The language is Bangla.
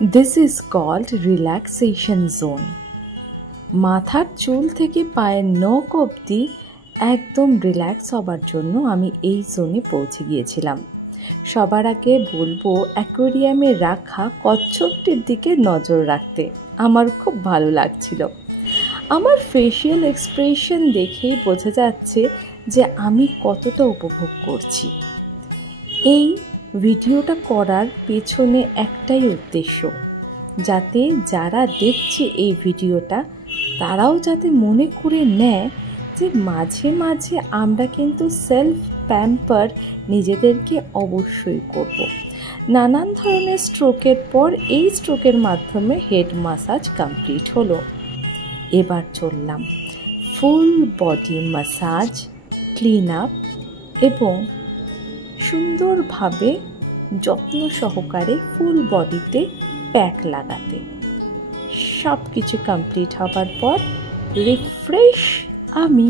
This is called relaxation zone. মাথার চুল থেকে পায়ের নখ অবধি একদম রিল্যাক্স হবার জন্য আমি এই জোনে পৌঁছে গিয়েছিলাম। সবার আগে বলবো অ্যাকোয়ারিয়ামে রাখা কচ্ছপটির দিকে নজর রাখতে। আমার খুব ভালো লাগছিল। আমার ফেশিয়াল এক্সপ্রেশন দেখেই বোঝা যাচ্ছে যে আমি কতটা উপভোগ করছি। এই ভিডিওটা করার পেছনে একটাই উদ্দেশ্য, যাতে যারা দেখছে এই ভিডিওটা তারাও যাতে মনে করে নেয় যে মাঝে মাঝে আমরা কিন্তু সেলফ প্যাম্পার নিজেদেরকে অবশ্যই করব। নানান ধরনের স্ট্রোকের পর এই স্ট্রোকের মাধ্যমে হেড ম্যাসাজ কমপ্লিট হলো। এবার চললাম full body massage, clean up এবং সুন্দরভাবে যত্ন সহকারে ফুল বডিতে প্যাক লাগাতে। সব কিছু কমপ্লিট হবার পর রিফ্রেশ আমি।